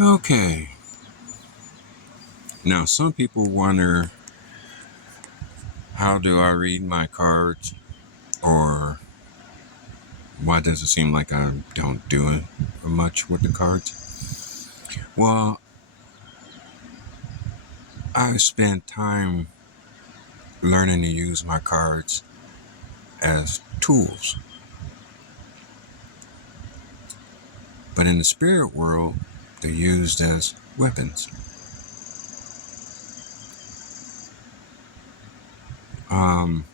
Okay. Now, some people wonder, how do I read my cards? Or why does it seem like I don't do it much with the cards? Well, I spend time learning to use my cards as tools. But in the spirit world, they're used as weapons. Um,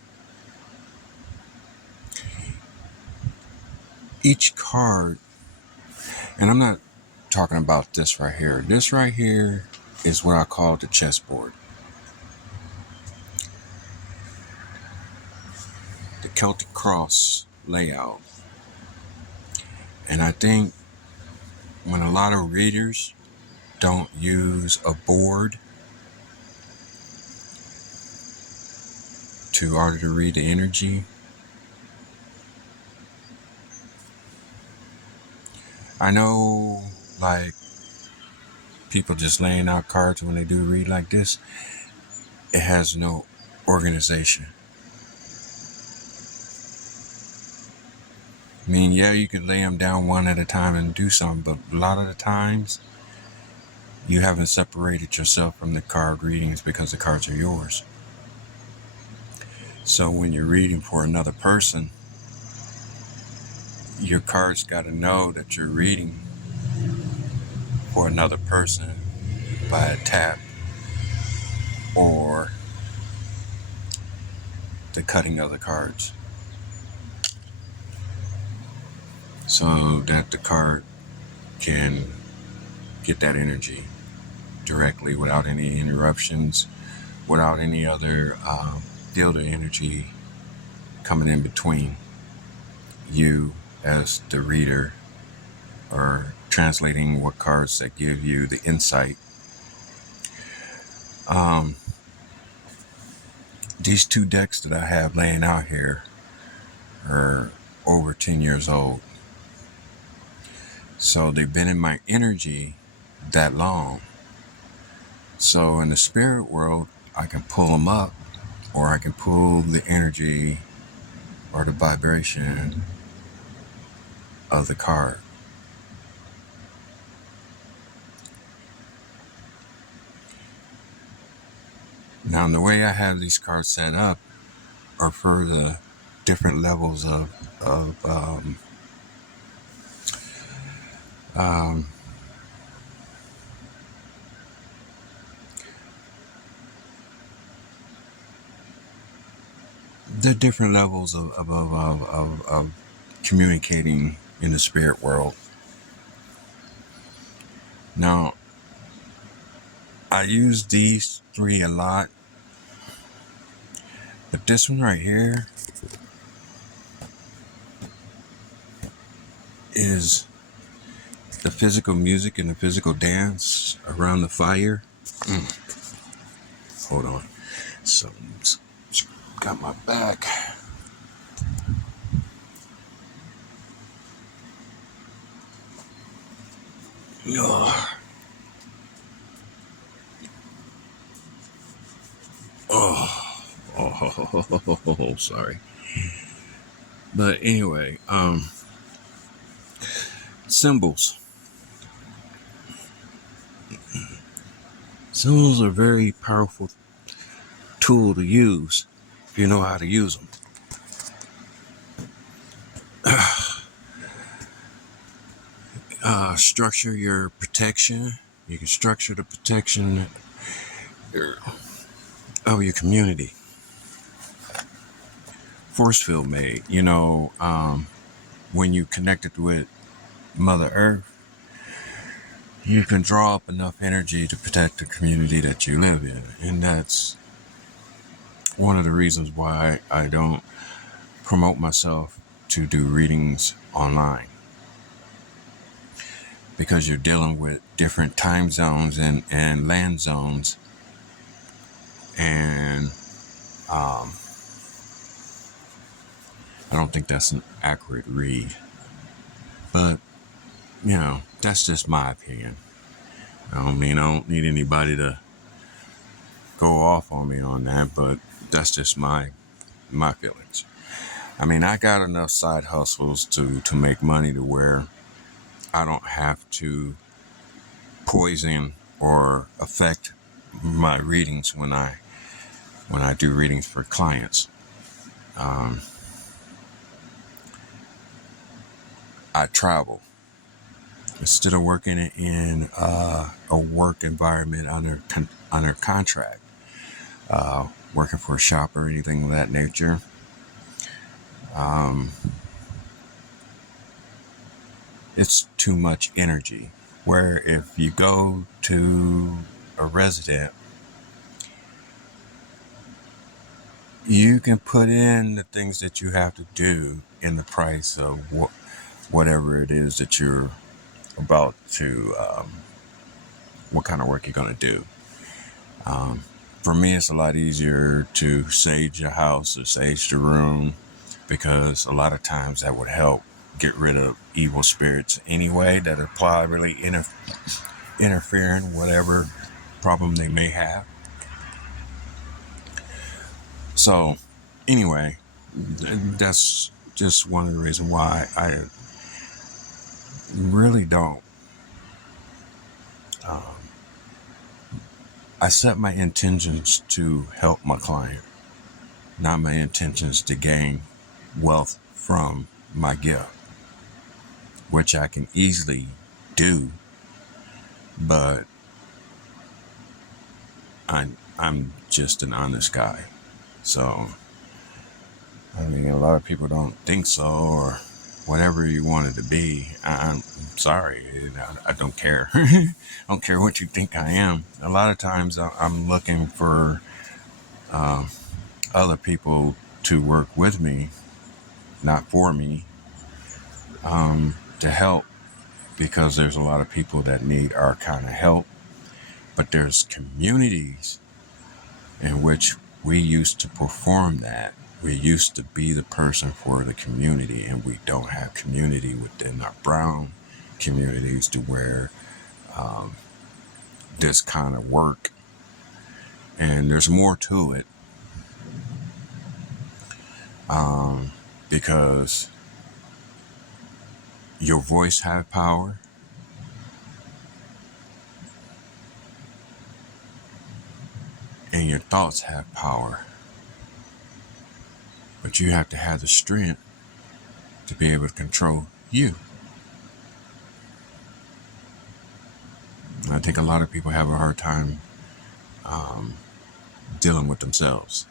each card, and I'm not talking about this right here. This right here is what I call the chessboard. The Celtic cross layout. And I think when a lot of readers don't use a board to order to read the energy, I know like people just laying out cards when they do read like this, it has no organization. I mean, yeah, you could lay them down one at a time and do something, but a lot of the times you haven't separated yourself from the card readings because the cards are yours. So when you're reading for another person, your cards got to know that you're reading for another person by a tap or the cutting of the cards, so that the card can get that energy directly without any interruptions, without any other field of energy coming in between you as the reader or translating what cards that give you the insight. Um, these two decks that I have laying out here are over 10 years old. So they've been in my energy that long. So in the spirit world, I can pull them up, or I can pull the energy or the vibration of the card. Now, the way I have these cards set up are for the different levels of um, the different levels of communicating in the spirit world. Now, I use these three a lot, but this one right here is the physical music and the physical dance around the fire. Hold on. Something's got my back. Ugh. Oh, oh, sorry. But anyway, symbols. Symbols are a very powerful tool to use if you know how to use them. Structure your protection. You can structure the protection of your community. Force field made. When you connected with Mother Earth, you can draw up enough energy to protect the community that you live in. And that's one of the reasons why I don't promote myself to do readings online. Because you're dealing with different time zones and land zones. And I don't think that's an accurate read. But, that's just my opinion. I don't need anybody to go off on me on that, but that's just my feelings. I got enough side hustles to make money to where I don't have to poison or affect my readings when I do readings for clients. Um, I travel instead of working in a work environment under contract, working for a shop or anything of that nature. Um, it's too much energy. Where if you go to a resident, you can put in the things that you have to do in the price of whatever it is that you're about to, what kind of work you're going to do. Um, for me, it's a lot easier to sage a house or sage the room because a lot of times that would help get rid of evil spirits anyway that are probably interfering whatever problem they may have. So, anyway, that's just one of the reasons why I really don't. Um, I set my intentions to help my client, not my intentions to gain wealth from my gift, which I can easily do, but I'm just an honest guy. So, a lot of people don't think so, or whatever you want it to be. I'm sorry, I don't care. I don't care what you think I am. A lot of times I'm looking for um, other people to work with me, not for me, to help, because there's a lot of people that need our kind of help. But there's communities in which we used to perform that. We used to be the person for the community, and we don't have community within our brown communities to where um, this kind of work. And there's more to it, because your voice has power. And your thoughts have power. But you have to have the strength to be able to control you. I think a lot of people have a hard time um, dealing with themselves.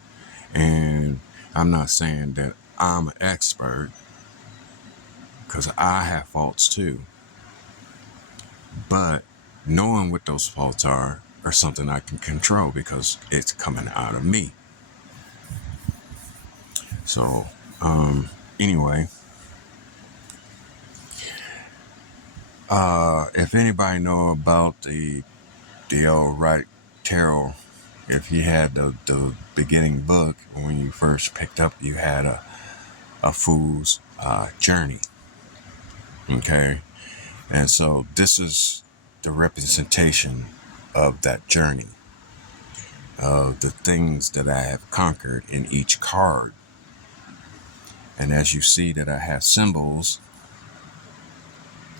And I'm not saying that I'm an expert, because I have faults too. But knowing what those faults are something I can control because it's coming out of me. So, anyway, if anybody know about the old right tarot, if you had the beginning book, when you first picked up, you had a fool's journey. Okay. And so this is the representation of that journey, of the things that I have conquered in each card. And as you see that I have symbols,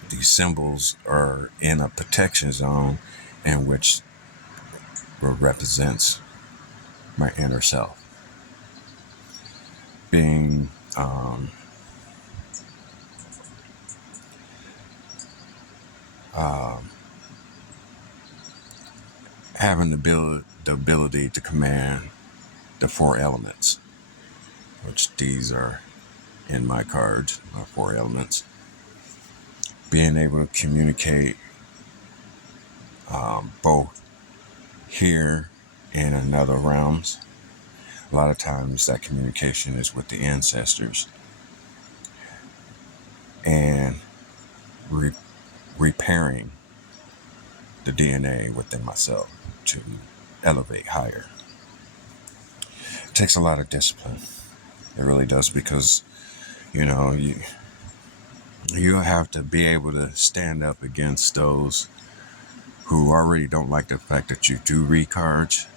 these symbols are in a protection zone in which represents my inner self. Being having the ability to command the four elements, which these are in my cards, my four elements. Being able to communicate both here and in other realms. A lot of times that communication is with the ancestors. And repairing the DNA within myself to elevate higher. It takes a lot of discipline. It really does, because you have to be able to stand up against those who already don't like the fact that you do read cards,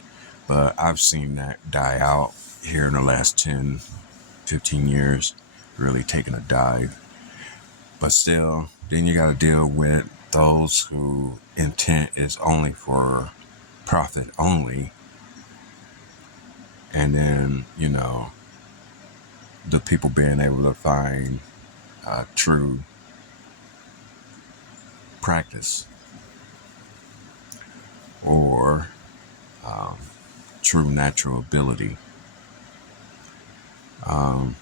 but I've seen that die out here in the last 10, 15 years, really taking a dive. But still, then you got to deal with those who intent is only for profit only. And then, the people being able to find true practice or true natural ability. A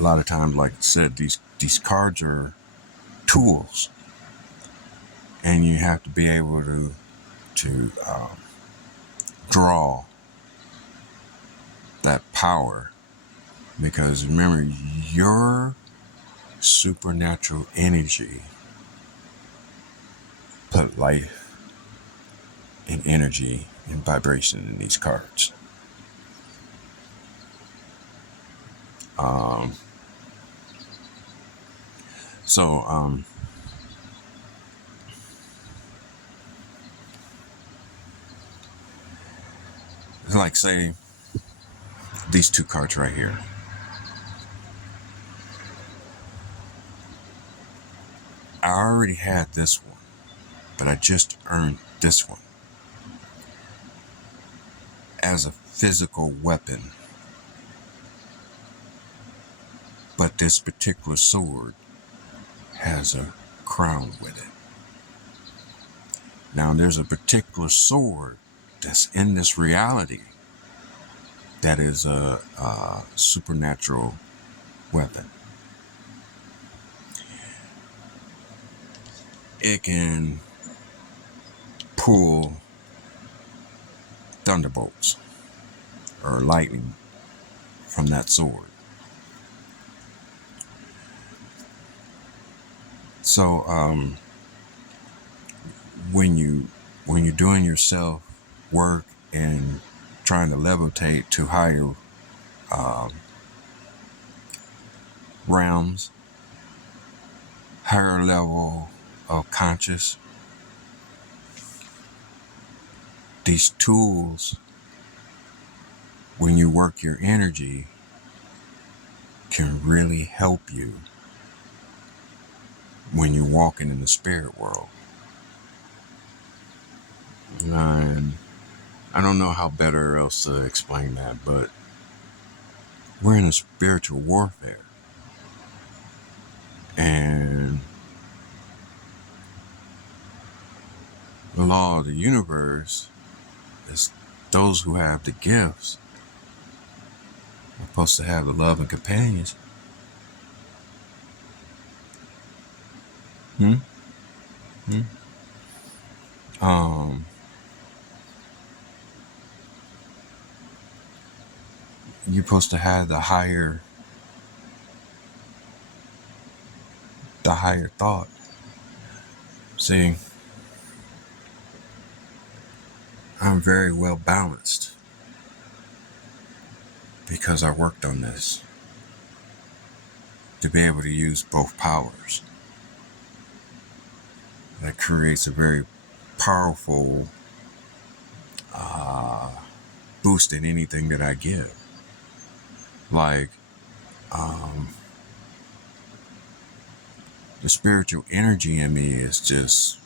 lot of times, like I said, these cards are tools, and you have to be able to draw that power, because remember, your supernatural energy put life and energy and vibration in these cards. So like say these two cards right here. I already had this one, but I just earned this one as a physical weapon. But this particular sword has a crown with it. Now there's a particular sword that's in this reality that is a supernatural weapon. It can pull thunderbolts or lightning from that sword. So when you're doing your self work and trying to levitate to higher realms, higher level of conscious, these tools, when you work your energy, can really help you when you're walking in the spirit world. And I don't know how better else to explain that, but we're in a spiritual warfare. And the law of the universe is those who have the gifts are supposed to have the love and companions. You're supposed to have the higher thought. See, I'm very well balanced because I worked on this to be able to use both powers. That creates a very powerful boost in anything that I give. Like the spiritual energy in me is just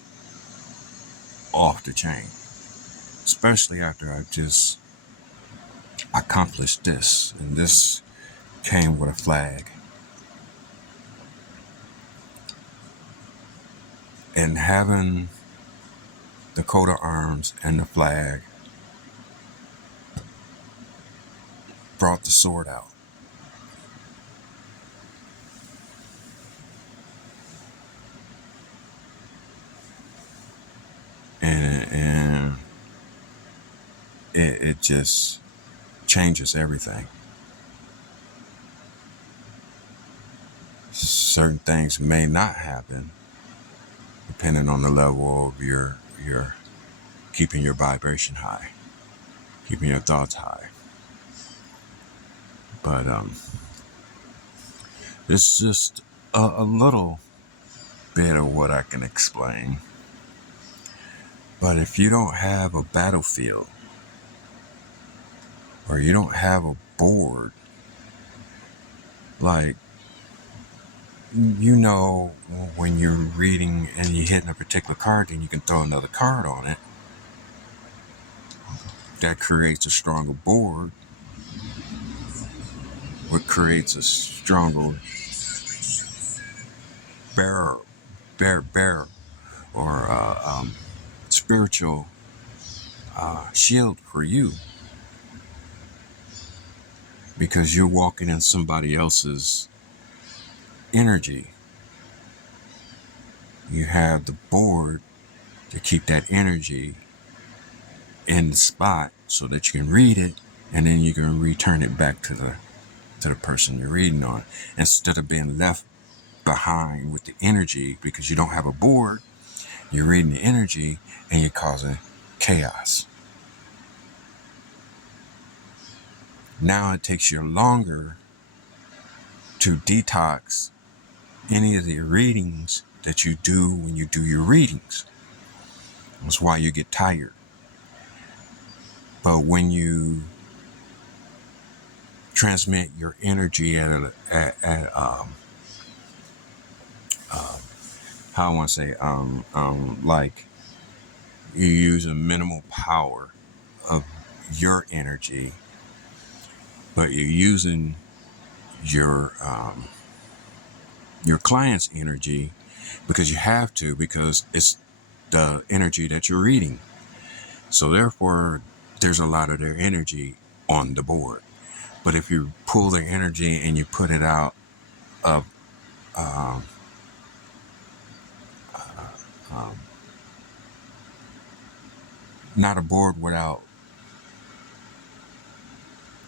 off the chain, especially after I just accomplished this, and this came with a flag. And having the coat of arms and the flag brought the sword out. And it just changes everything. Certain things may not happen depending on the level of your keeping your vibration high, keeping your thoughts high. But it's just a little bit of what I can explain. But if you don't have a battlefield, or you don't have a board, like, when you're reading and you're hitting a particular card, then you can throw another card on it. That creates a stronger board, what creates a stronger bearer, or spiritual shield for you, because you're walking in somebody else's energy. You have the board to keep that energy in the spot so that you can read it, and then you can return it back to the person you're reading on, instead of being left behind with the energy because you don't have a board. You're reading the energy and you're causing chaos. Now it takes you longer to detox any of the readings that you do when you do your readings. That's why you get tired. But when you transmit your energy at how I want to say, like, you use a minimal power of your energy, but you're using your client's energy because you have to, because it's the energy that you're reading. So therefore, there's a lot of their energy on the board. But if you pull their energy and you put it out of not a board without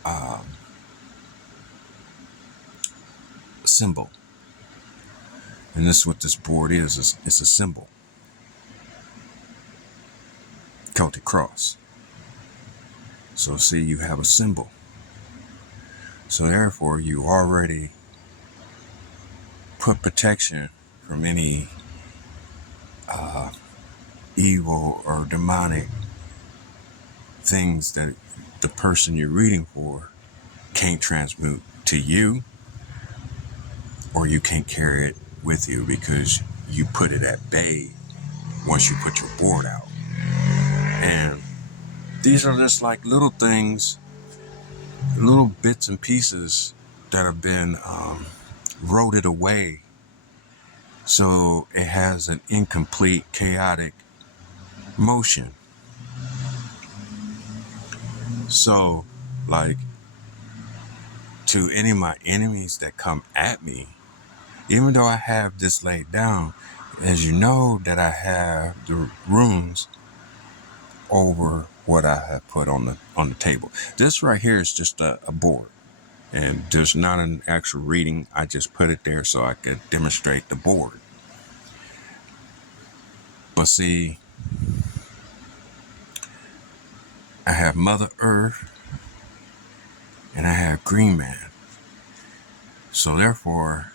a symbol, and this is what this board is. It's a symbol, Celtic cross. So see, you have a symbol. So therefore, you already put protection from any evil or demonic things that the person you're reading for can't transmute to you, or you can't carry it with you because you put it at bay once you put your board out. And these are just like little things, little bits and pieces that have been eroded away, so it has an incomplete, chaotic motion. So, like, to any of my enemies that come at me, even though I have this laid down, as you know, that I have the runes over what I have put on the table. This right here is just a board, and there's not an actual reading. I just put it there so I could demonstrate the board. But see, I have Mother Earth and I have Green Man. So therefore,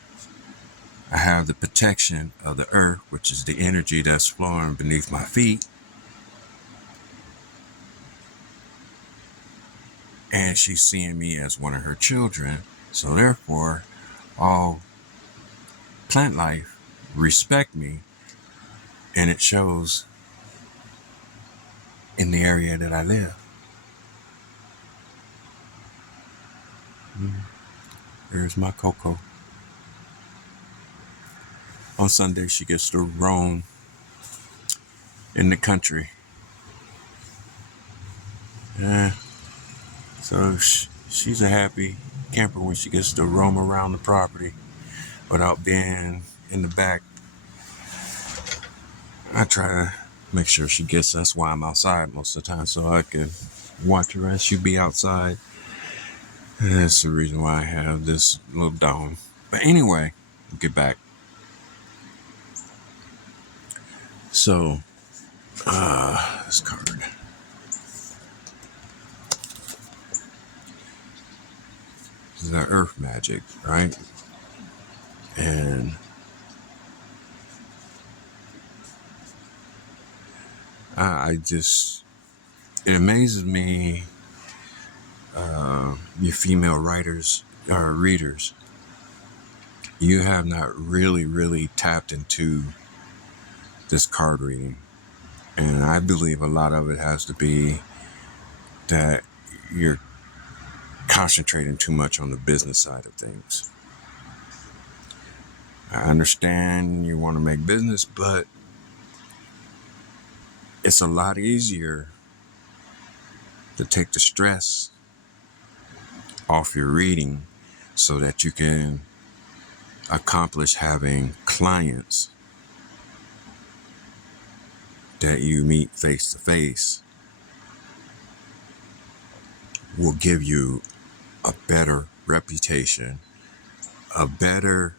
I have the protection of the earth, which is the energy that's flowing beneath my feet. And she's seeing me as one of her children. So therefore, all plant life respect me, and it shows in the area that I live. There's my Coco. On Sunday, she gets to roam in the country. So she's a happy camper when she gets to roam around the property without being in the back. I try to make sure she gets, that's why I'm outside most of the time, so I can watch her as she be outside. And that's the reason why I have this little dome. But anyway, get back. So, this card. This is the earth magic, right? And it amazes me, you female writers or readers, you have not really tapped into this card reading. And I believe a lot of it has to be that you're concentrating too much on the business side of things. I understand you want to make business, but it's a lot easier to take the stress off your reading so that you can accomplish having clients that you meet face to face will give you a better reputation, a better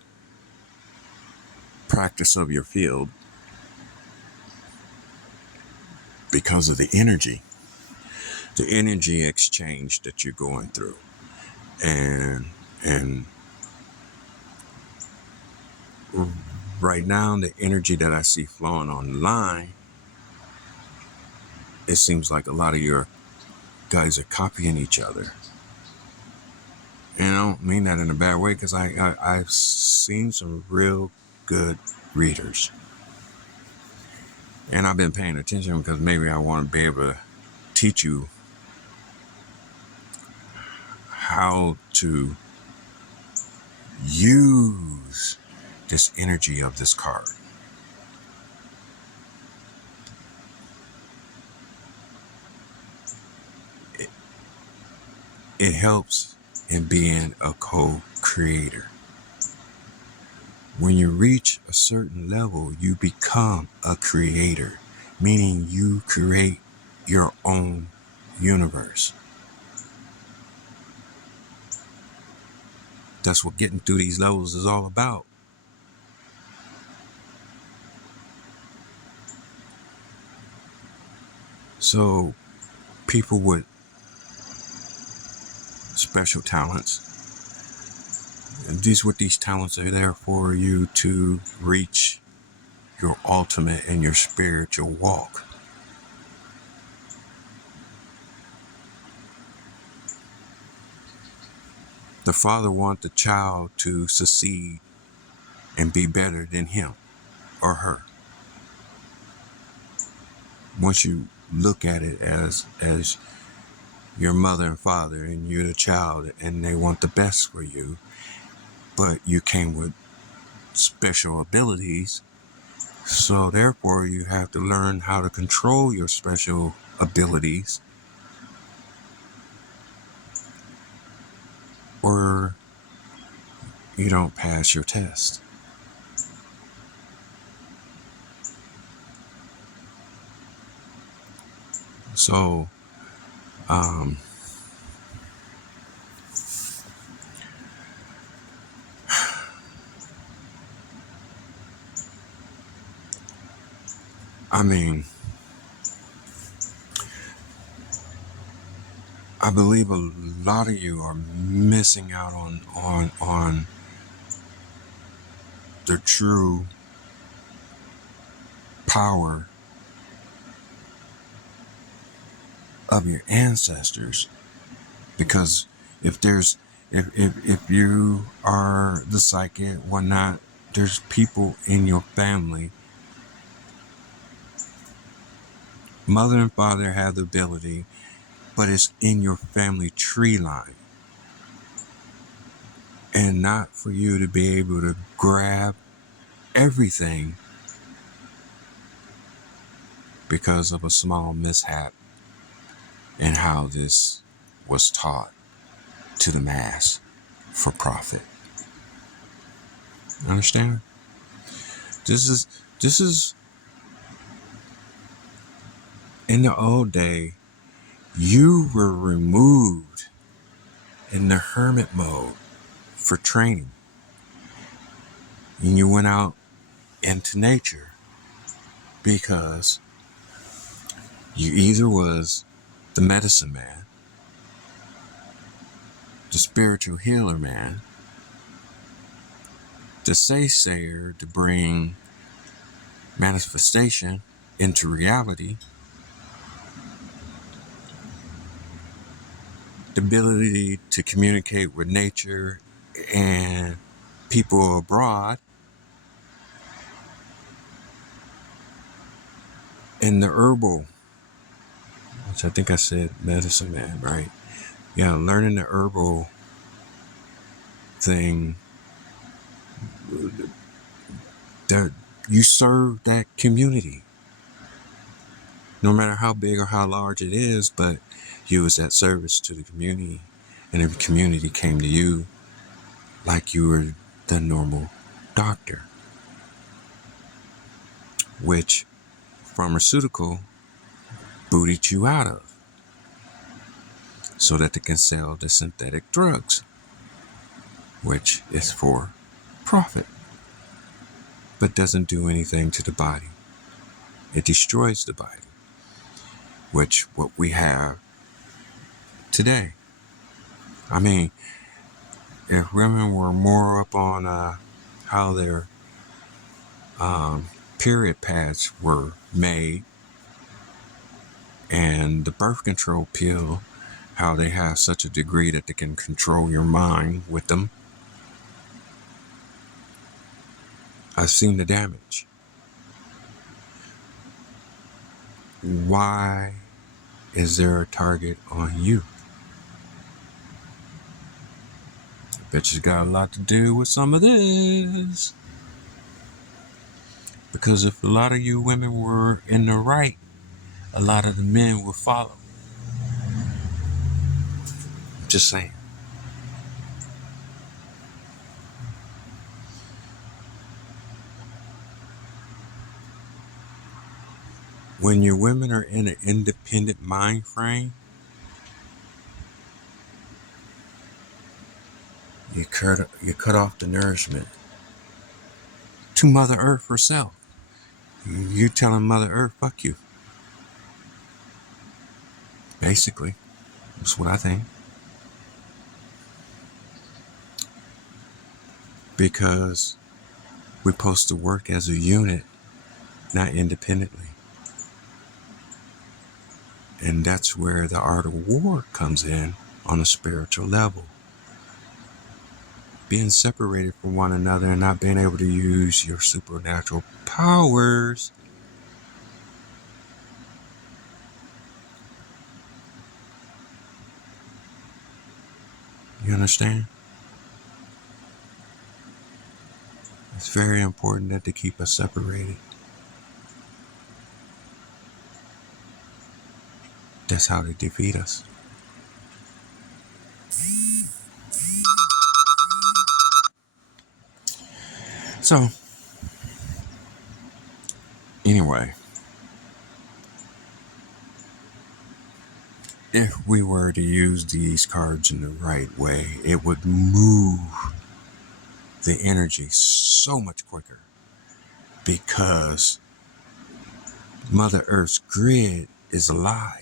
practice of your field because of the energy exchange that you're going through. And right now, the energy that I see flowing online, it seems like a lot of your guys are copying each other. And I don't mean that in a bad way, because I've seen some real good readers. And I've been paying attention because maybe I want to be able to teach you how to use this energy of this card. It helps in being a co-creator. When you reach a certain level, you become a creator, meaning you create your own universe. That's what getting through these levels is all about. So people with special talents, these talents are there for you to reach your ultimate in your spiritual walk. The father wants the child to succeed and be better than him or her. Once you look at it as your mother and father and you're the child and they want the best for you, but you came with special abilities, so therefore you have to learn how to control your special abilities, or you don't pass your test. So I believe a lot of you are missing out on the true power of your ancestors, because if you are the psychic, whatnot, there's people in your family. Mother and father have the ability, but it's in your family tree line. And not for you to be able to grab everything because of a small mishap in how this was taught to the mass for profit. Understand? This is in the old day, you were removed in the hermit mode for training. And you went out into nature because you either was the medicine man, the spiritual healer man, the saysayer to bring manifestation into reality, the ability to communicate with nature and people abroad, and the herbal, which I think I said medicine man, right? Yeah, learning the herbal thing, that you serve that community, no matter how big or how large it is, but you was that service to the community, and the community came to you like you were the normal doctor, which pharmaceutical booted you out of so that they can sell the synthetic drugs, which is for profit, but doesn't do anything to the body. It destroys the body, which what we have today. I mean, if women were more up on how their period pads were made and the birth control pill, how they have such a degree that they can control your mind with them, I've seen the damage. Why is there a target on you? I bet you got a lot to do with some of this. Because if a lot of you women were in the right, a lot of the men would follow. Just saying. When your women are in an independent mind frame, you cut off the nourishment to Mother Earth herself. You telling Mother Earth, fuck you. Basically, that's what I think. Because we're supposed to work as a unit, not independently. And that's where the art of war comes in on a spiritual level. Being separated from one another and not being able to use your supernatural powers. You understand? It's very important that they keep us separated. That's how they defeat us. So, anyway, if we were to use these cards in the right way, it would move the energy so much quicker, because Mother Earth's grid is alive.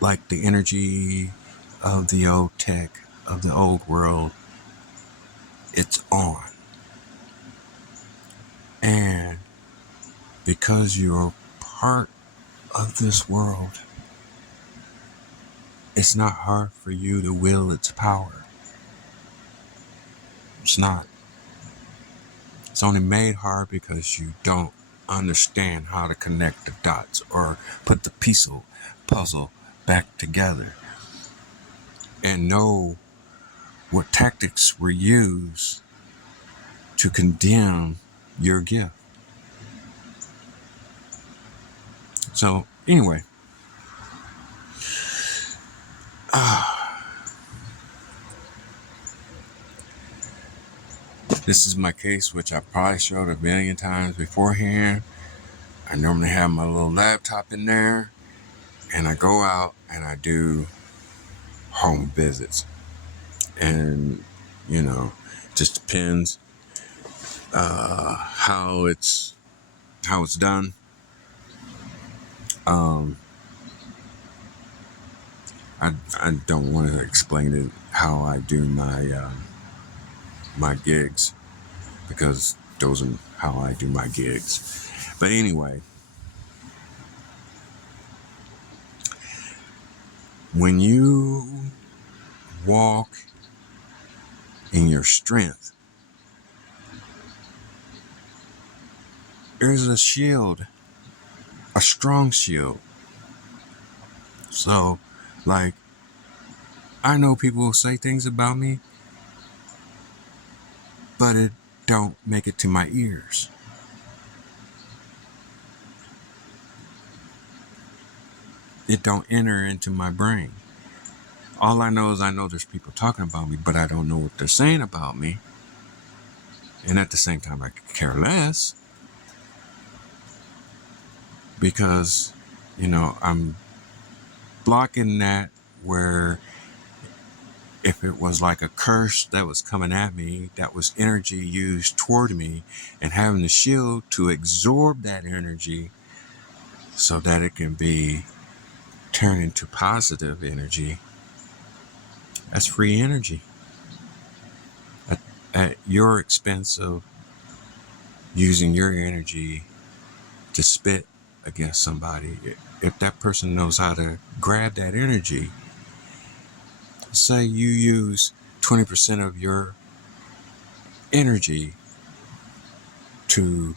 Like the energy of the old tech, of the old world, it's on. And because you're part of this world, it's not hard for you to will its power. It's not. It's only made hard because you don't understand how to connect the dots or put the puzzle back together and know what tactics were used to condemn your gift. So anyway, this is my case, which I probably showed a million times beforehand. I normally have my little laptop in there, and I go out and I do home visits. And, just depends how it's done. I don't want to explain it how I do my gigs, because those are how I do my gigs. But anyway, When you walk in your strength, there's a shield, a strong shield. So, like, I know people will say things about me, but it don't make it to my ears. It don't enter into my brain. All I know is I know there's people talking about me, but I don't know what they're saying about me. And at the same time, I could care less because, I'm blocking that where if it was like a curse that was coming at me, that was energy used toward me, and having the shield to absorb that energy so that it can be turned into positive energy, that's free energy at your expense of using your energy to spit against somebody. If that person knows how to grab that energy, say you use 20% of your energy to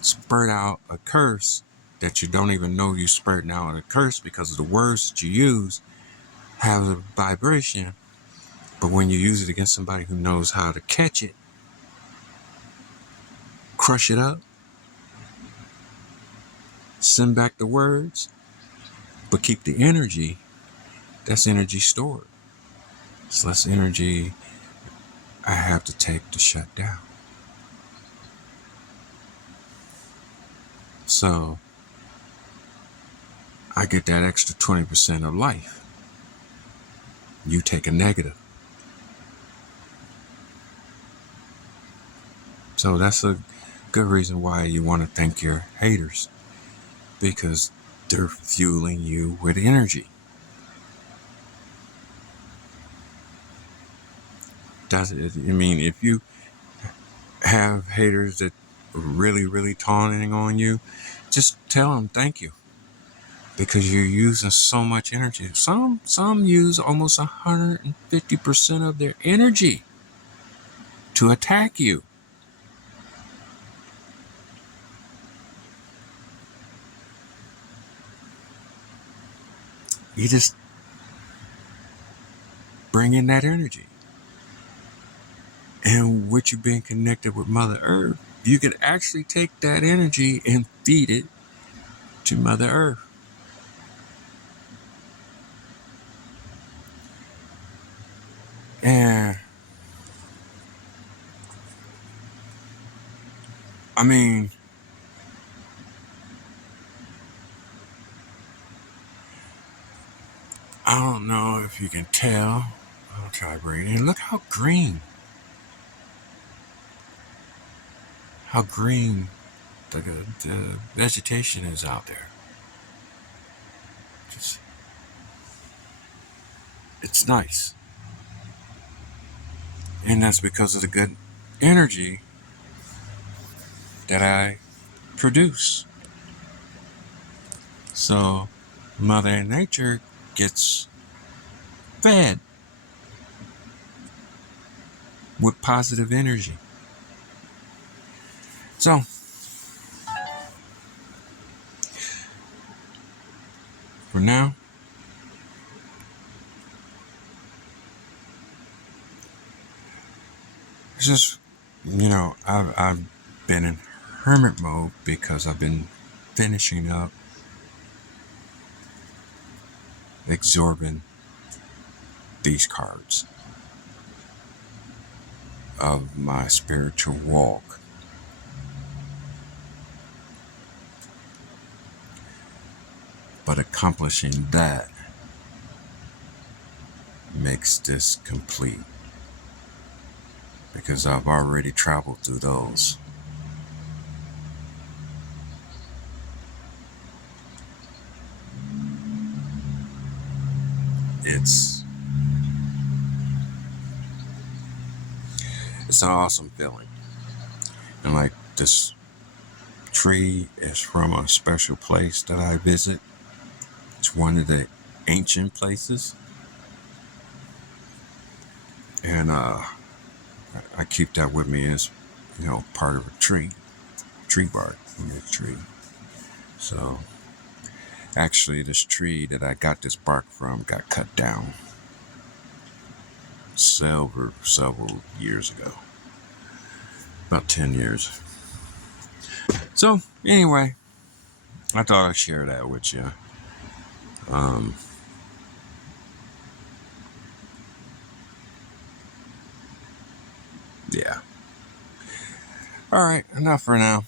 spurt out a curse that you don't even know you spurting out a curse because of the words that you use have a vibration. But when you use it against somebody who knows how to catch it, crush it up, send back the words, but keep the energy, that's energy stored. It's less energy I have to take to shut down. So I get that extra 20% of life. You take a negative. So that's a good reason why you want to thank your haters, because they're fueling you with energy. If you have haters that are really, really taunting on you, just tell them thank you, because you're using so much energy. Some use almost 150% of their energy to attack you. You just bring in that energy. And with you being connected with Mother Earth, you can actually take that energy and feed it to Mother Earth. And I don't know if you can tell. I'll try to bring it in. Look how green the vegetation is out there. It's nice. And that's because of the good energy that I produce. So Mother Nature gets fed with positive energy. So for now, it's just, I've been in hermit mode because I've been finishing up absorbing these cards of my spiritual walk. But accomplishing that makes this complete, because I've already traveled through those. It's an awesome feeling. And like, this tree is from a special place that I visit. It's one of the ancient places. And I keep that with me as, part of a tree bark in a tree. So actually, this tree that I got this bark from got cut down several years ago, about 10 years. So anyway, I thought I'd share that with you. Um, yeah. All right, enough for now.